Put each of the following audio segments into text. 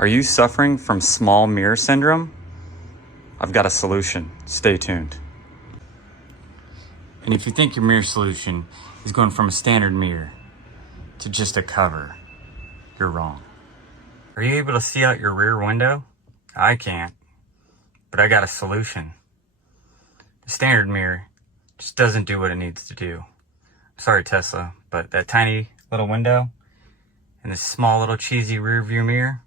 Are you suffering from small mirror syndrome? I've got a solution. Stay tuned. And if you think your mirror solution is going from a standard mirror to just a cover, you're wrong. Are you able to see out your rear window? I can't, but I got a solution. The standard mirror just doesn't do what it needs to do. Sorry, Tesla, but that tiny little window and this small little cheesy rear view mirror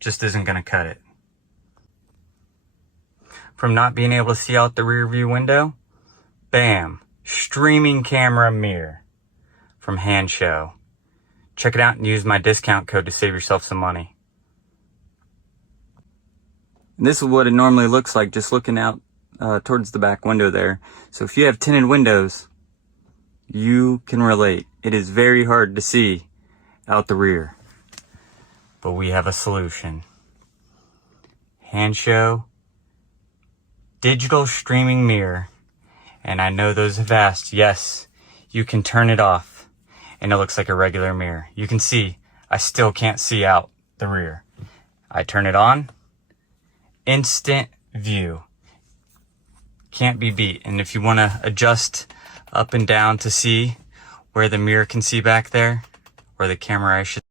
just isn't gonna cut it. From not being able to see out the rear view window, bam, streaming camera mirror from Hansshow. Check it out and use my discount code to save yourself some money. And this is what it normally looks like just looking out towards the back window there. So if you have tinted windows, you can relate. It is very hard to see out the rear, but we have a solution. Hansshow digital streaming mirror. And I know those have asked, yes, you can turn it off and it looks like a regular mirror. You can see, I still can't see out the rear. I turn it on, instant view. Can't be beat. And if you want to adjust up and down to see where the mirror can see back there, or the camera I should